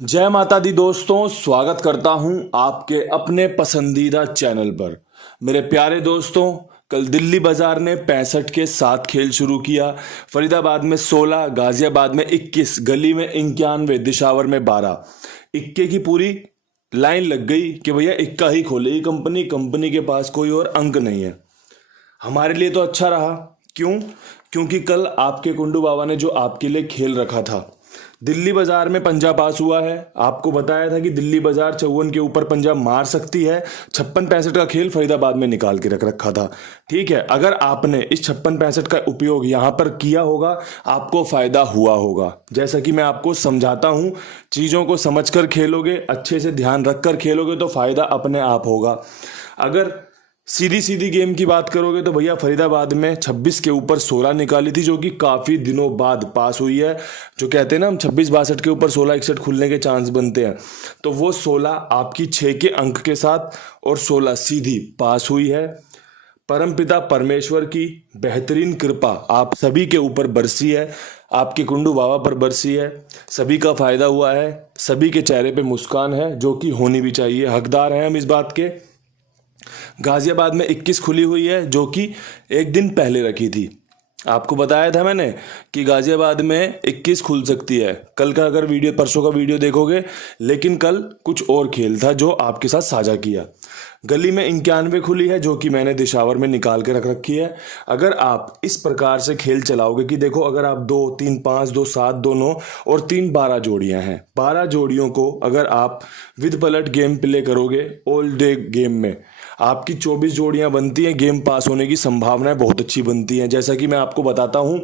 जय माता दी दोस्तों, स्वागत करता हूं आपके अपने पसंदीदा चैनल पर। मेरे प्यारे दोस्तों, कल दिल्ली बाजार ने 65 के साथ खेल शुरू किया। फरीदाबाद में 16, गाजियाबाद में 21, गली में 91, दिशावर में 12। इक्के की पूरी लाइन लग गई कि भैया इक्का ही खोलेगी कंपनी, कंपनी के पास कोई और अंक नहीं है। हमारे लिए तो अच्छा रहा। क्यों? क्योंकि कल आपके कुंडू बाबा ने जो आपके लिए खेल रखा था, दिल्ली बाजार में पंजा पास हुआ है। आपको बताया था कि दिल्ली बाजार 54 के ऊपर पंजा मार सकती है। 56-65 का खेल फरीदाबाद में निकाल के रख रखा था। ठीक है, अगर आपने इस 56-65 का उपयोग यहां पर किया होगा, आपको फायदा हुआ होगा। जैसा कि मैं आपको समझाता हूं, चीजों को समझकर खेलोगे, अच्छे से ध्यान रखकर खेलोगे तो फायदा अपने आप होगा। अगर सीधी सीधी गेम की बात करोगे तो भैया फरीदाबाद में 26 के ऊपर 16 निकाली थी, जो कि काफी दिनों बाद पास हुई है। जो कहते हैं ना, हम 26-62 के ऊपर 16-61 खुलने के चांस बनते हैं, तो वो 16 आपकी 6 के अंक के साथ और 16 सीधी पास हुई है। परमपिता परमेश्वर की बेहतरीन कृपा आप सभी के ऊपर बरसी है, आपके कुंडू बाबा पर बरसी है। सभी का फायदा हुआ है, सभी के चेहरे पे मुस्कान है, जो कि होनी भी चाहिए। हकदार हैं हम इस बात के। गाजियाबाद में 21 खुली हुई है, जो कि एक दिन पहले रखी थी। आपको बताया था मैंने कि गाजियाबाद में 21 खुल सकती है। कल का अगर वीडियो, परसों का वीडियो देखोगे, लेकिन कल कुछ और खेल था जो आपके साथ साझा किया। गली में 91 खुली है, जो कि मैंने दिशावर में निकाल के रख रखी है। अगर आप इस प्रकार से खेल चलाओगे कि देखो, अगर आप 2 3 5 2 7 2 9 और 3 12 जोड़ियां हैं, 12 जोड़ियों को अगर आप विद पलट गेम प्ले करोगे, ऑल डे गेम में आपकी 24 जोड़ियां बनती हैं। गेम पास होने की संभावनाएं बहुत अच्छी बनती हैं। जैसा कि मैं आपको बताता हूं,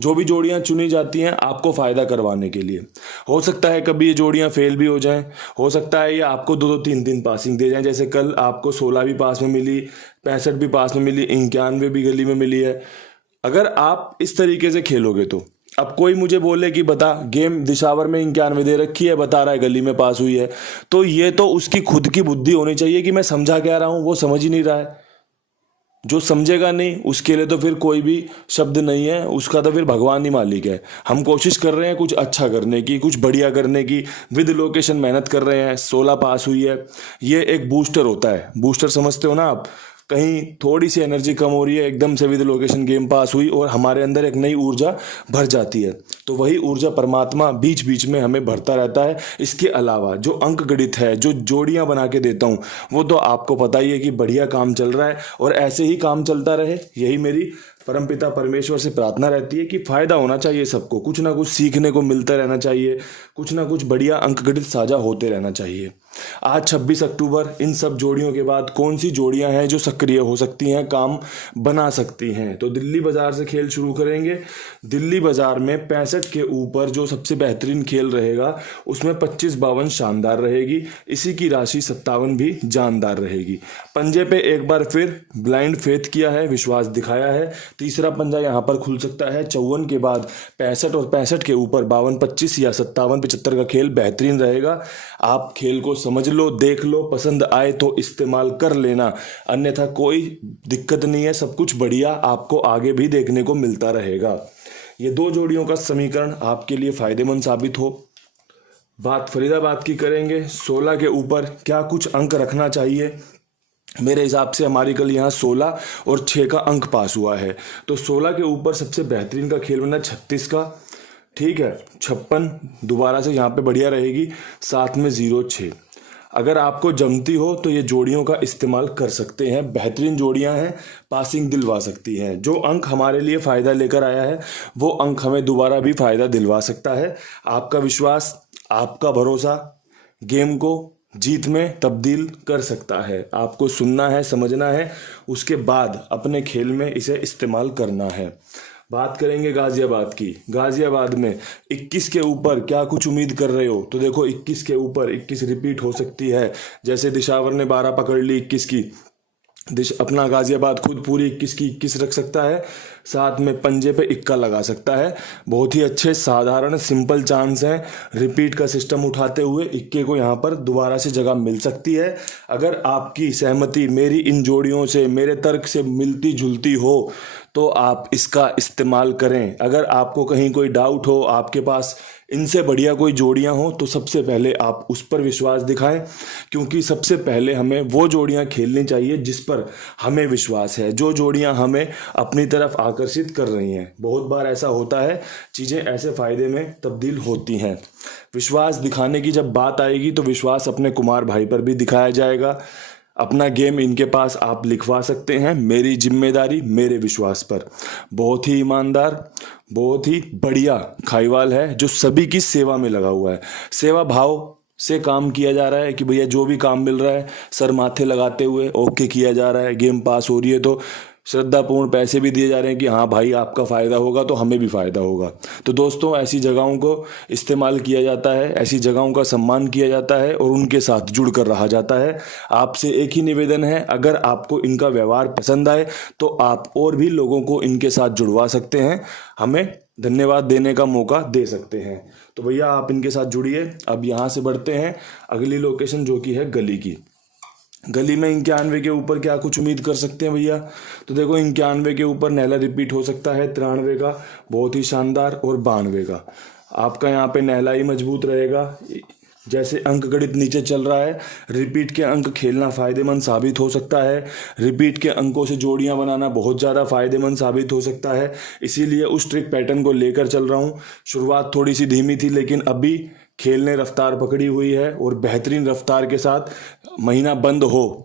जो भी जोड़ियां चुनी जाती हैं आपको फायदा करवाने के लिए। हो सकता है कभी ये जोड़ियां फेल भी हो जाएं, हो सकता है ये आपको 2-2 3-3 पासिंग दे जाएं। जैसे कल आपको 16 भी पास में मिली, 65 भी पास में मिली, 91 भी गली में मिली है। अगर आप इस तरीके से खेलोगे तो अब कोई मुझे बोले कि बता, गेम दिशावर में 91 दे रखी है, बता रहा है गली में पास हुई है, तो ये तो उसकी खुद की बुद्धि होनी चाहिए कि मैं समझा क्या रहा हूं, वो समझ ही नहीं रहा है। जो समझेगा नहीं उसके लिए तो फिर कोई भी शब्द नहीं है, उसका तो फिर भगवान ही मालिक है। हम कोशिश कर रहे हैं कुछ अच्छा करने की, कुछ बढ़िया करने की, विद लोकेशन मेहनत कर रहे हैं। 16 पास हुई है, ये एक बूस्टर होता है। बूस्टर समझते हो ना आप? कहीं थोड़ी सी एनर्जी कम हो रही है, एकदम से विद लोकेशन गेम पास हुई और हमारे अंदर एक नई ऊर्जा भर जाती है। तो वही ऊर्जा परमात्मा बीच बीच में हमें भरता रहता है। इसके अलावा जो अंक गणित है, जो जोड़ियां बना के देता हूं, वो तो आपको पता ही है कि बढ़िया काम चल रहा है और ऐसे ही काम चलता रहे। यही मेरी परमपिता परमेश्वर से प्रार्थना रहती है कि फायदा होना चाहिए सबको, कुछ ना कुछ सीखने को मिलता रहना चाहिए, कुछ ना कुछ बढ़िया अंक गणित साझा होते रहना चाहिए। आज 26 अक्टूबर, इन सब जोड़ियों के बाद कौन सी जोड़ियां हैं जो सक्रिय हो सकती हैं, काम बना सकती हैं? तो दिल्ली बाजार से खेल शुरू करेंगे। दिल्ली बाजार में 65 के ऊपर जो सबसे बेहतरीन खेल रहेगा, उसमें 25-52 शानदार रहेगी। इसी की राशि 57 भी जानदार रहेगी। पंजे पे एक बार फिर ब्लाइंड फेथ किया है, विश्वास दिखाया है। तीसरा पंजा यहां पर खुल सकता है 54 के बाद 65 और 65 के ऊपर 52-25 या 57-75 का खेल बेहतरीन रहेगा। आप खेल को समझ लो, देख लो, पसंद आए तो इस्तेमाल कर लेना, अन्यथा कोई दिक्कत नहीं है। सब कुछ बढ़िया आपको आगे भी देखने को मिलता रहेगा। ये दो जोड़ियों का समीकरण आपके लिए फायदेमंद साबित हो। बात फरीदाबाद की करेंगे। 16 के ऊपर क्या कुछ अंक रखना चाहिए? मेरे हिसाब से हमारी कल यहाँ 16 और 6 का अंक पास हुआ है। तो 16 के ऊपर सबसे बेहतरीन का खेल बना 36 का। ठीक है, 56 दोबारा से यहाँ पे बढ़िया रहेगी, साथ में 0-6। अगर आपको जमती हो तो ये जोड़ियों का इस्तेमाल कर सकते हैं। बेहतरीन जोड़ियां हैं, पासिंग दिलवा सकती हैं। जो अंक हमारे लिए फ़ायदा लेकर आया है, वो अंक हमें दोबारा भी फ़ायदा दिलवा सकता है। आपका विश्वास, आपका भरोसा गेम को जीत में तब्दील कर सकता है। आपको सुनना है, समझना है, उसके बाद अपने खेल में इसे इस्तेमाल करना है। बात करेंगे गाजियाबाद की। गाजियाबाद में 21 के ऊपर क्या कुछ उम्मीद कर रहे हो? तो देखो, 21 के ऊपर 21 रिपीट हो सकती है। जैसे दिशावर ने 12 पकड़ ली 21 की, अपना गाजियाबाद खुद पूरी 21 की 21 रख सकता है, साथ में पंजे पे इक्का लगा सकता है। बहुत ही अच्छे साधारण सिंपल चांस हैं। रिपीट का सिस्टम उठाते हुए इक्के को यहाँ पर दोबारा से जगह मिल सकती है। अगर आपकी सहमति मेरी इन जोड़ियों से, मेरे तर्क से मिलती जुलती हो, तो आप इसका इस्तेमाल करें। अगर आपको कहीं कोई डाउट हो, आपके पास इनसे बढ़िया कोई जोड़ियां हो तो सबसे पहले आप उस पर विश्वास दिखाएं, क्योंकि सबसे पहले हमें वो जोड़ियां खेलनी चाहिए जिस पर हमें विश्वास है, जो जोड़ियां हमें अपनी तरफ आकर्षित कर रही हैं। बहुत बार ऐसा होता है, चीज़ें ऐसे फायदे में तब्दील होती हैं। विश्वास दिखाने की जब बात आएगी तो विश्वास अपने कुमार भाई पर भी दिखाया जाएगा। अपना गेम इनके पास आप लिखवा सकते हैं, मेरी जिम्मेदारी मेरे विश्वास पर। बहुत ही ईमानदार, बहुत ही बढ़िया खाईवाल है जो सभी की सेवा में लगा हुआ है। सेवा भाव से काम किया जा रहा है कि भैया जो भी काम मिल रहा है सर माथे लगाते हुए ओके किया जा रहा है। गेम पास हो रही है तो श्रद्धापूर्ण पैसे भी दिए जा रहे हैं कि हाँ भाई आपका फ़ायदा होगा तो हमें भी फ़ायदा होगा। तो दोस्तों, ऐसी जगहों को इस्तेमाल किया जाता है, ऐसी जगहों का सम्मान किया जाता है और उनके साथ जुड़ कर रहा जाता है। आपसे एक ही निवेदन है, अगर आपको इनका व्यवहार पसंद आए तो आप और भी लोगों को इनके साथ जुड़वा सकते हैं, हमें धन्यवाद देने का मौका दे सकते हैं। तो भैया आप इनके साथ जुड़िए। अब यहाँ से बढ़ते हैं अगली लोकेशन जो कि है गली की। गली में 91 के ऊपर क्या कुछ उम्मीद कर सकते हैं भैया? तो देखो 91 के ऊपर नैला रिपीट हो सकता है, 93 का बहुत ही शानदार और 92 का। आपका यहाँ पे नैला ही मजबूत रहेगा। जैसे अंक गणित नीचे चल रहा है, रिपीट के अंक खेलना फायदेमंद साबित हो सकता है। रिपीट के अंकों से जोड़ियां बनाना बहुत ज़्यादा फायदेमंद साबित हो सकता है। इसीलिए उस ट्रिक पैटर्न को लेकर चल रहा हूँ। शुरुआत थोड़ी सी धीमी थी लेकिन अभी खेल ने रफ्तार पकड़ी हुई है और बेहतरीन रफ्तार के साथ महीना बंद हो,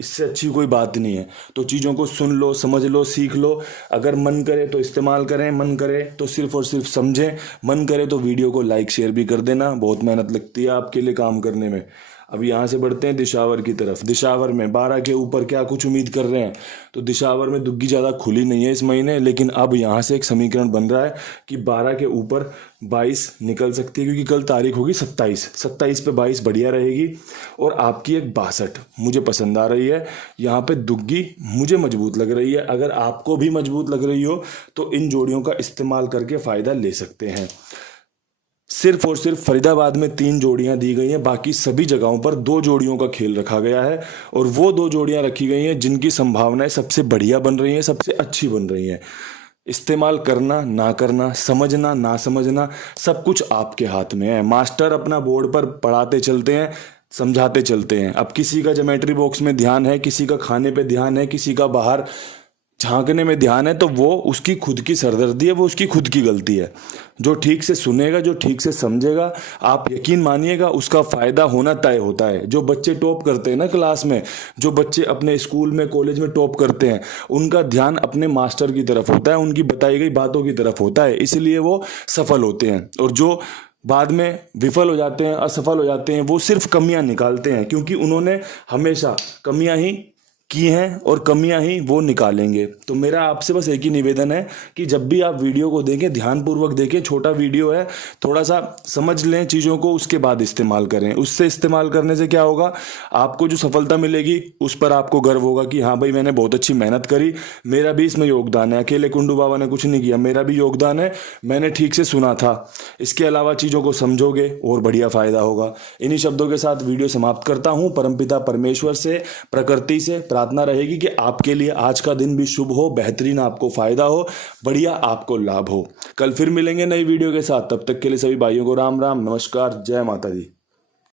इससे अच्छी कोई बात नहीं है। तो चीज़ों को सुन लो, समझ लो, सीख लो। अगर मन करे तो इस्तेमाल करें, मन करे तो सिर्फ और सिर्फ समझें, मन करे तो वीडियो को लाइक शेयर भी कर देना। बहुत मेहनत लगती है आपके लिए काम करने में। अब यहाँ से बढ़ते हैं दिशावर की तरफ। दिशावर में 12 के ऊपर क्या कुछ उम्मीद कर रहे हैं? तो दिशावर में दुग्गी ज़्यादा खुली नहीं है इस महीने, लेकिन अब यहाँ से एक समीकरण बन रहा है कि 12 के ऊपर 22 निकल सकती है, क्योंकि कल तारीख होगी 27 पे 22 बढ़िया रहेगी। और आपकी एक 62 मुझे पसंद आ रही है। यहाँ पे दुग्गी मुझे मजबूत लग रही है। अगर आपको भी मजबूत लग रही हो तो इन जोड़ियों का इस्तेमाल करके फ़ायदा ले सकते हैं। सिर्फ और सिर्फ फरीदाबाद में 3 जोड़ियां दी गई हैं, बाकी सभी जगहों पर 2 जोड़ियों का खेल रखा गया है। और वो 2 जोड़ियां रखी गई हैं जिनकी संभावनाएं सबसे बढ़िया बन रही हैं, सबसे अच्छी बन रही हैं। इस्तेमाल करना ना करना, समझना ना समझना, सब कुछ आपके हाथ में है। मास्टर अपना बोर्ड पर पढ़ाते चलते हैं, समझाते चलते हैं। अब किसी का ज्योमेट्री बॉक्स में ध्यान है, किसी का खाने पे ध्यान है, किसी का बाहर झांकने में ध्यान है, तो वो उसकी खुद की सरदर्दी है, वो उसकी खुद की गलती है। जो ठीक से सुनेगा, जो ठीक से समझेगा, आप यकीन मानिएगा उसका फ़ायदा होना तय होता है। जो बच्चे टॉप करते हैं ना क्लास में, जो बच्चे अपने स्कूल में कॉलेज में टॉप करते हैं, उनका ध्यान अपने मास्टर की तरफ होता है, उनकी बताई गई बातों की तरफ होता है, इसलिए वो सफल होते हैं। और जो बाद में विफल हो जाते हैं, असफल हो जाते हैं, वो सिर्फ कमियां निकालते हैं, क्योंकि उन्होंने हमेशा कमियां ही की हैं और कमियां ही वो निकालेंगे। तो मेरा आपसे बस एक ही निवेदन है कि जब भी आप वीडियो को देखें ध्यानपूर्वक देखें। छोटा वीडियो है, थोड़ा सा समझ लें चीज़ों को, उसके बाद इस्तेमाल करें। उससे इस्तेमाल करने से क्या होगा, आपको जो सफलता मिलेगी उस पर आपको गर्व होगा कि हाँ भाई मैंने बहुत अच्छी मेहनत करी, मेरा भी इसमें योगदान है। अकेले कुंडू बाबा ने कुछ नहीं किया, मेरा भी योगदान है, मैंने ठीक से सुना था। इसके अलावा चीज़ों को समझोगे और बढ़िया फ़ायदा होगा। इन्हीं शब्दों के साथ वीडियो समाप्त करता हूँ। परमपिता परमेश्वर से, प्रकृति से प्रार्थना रहेगी कि आपके लिए आज का दिन भी शुभ हो, बेहतरीन आपको फायदा हो, बढ़िया आपको लाभ हो। कल फिर मिलेंगे नई वीडियो के साथ। तब तक के लिए सभी भाइयों को राम राम, नमस्कार, जय माता दी।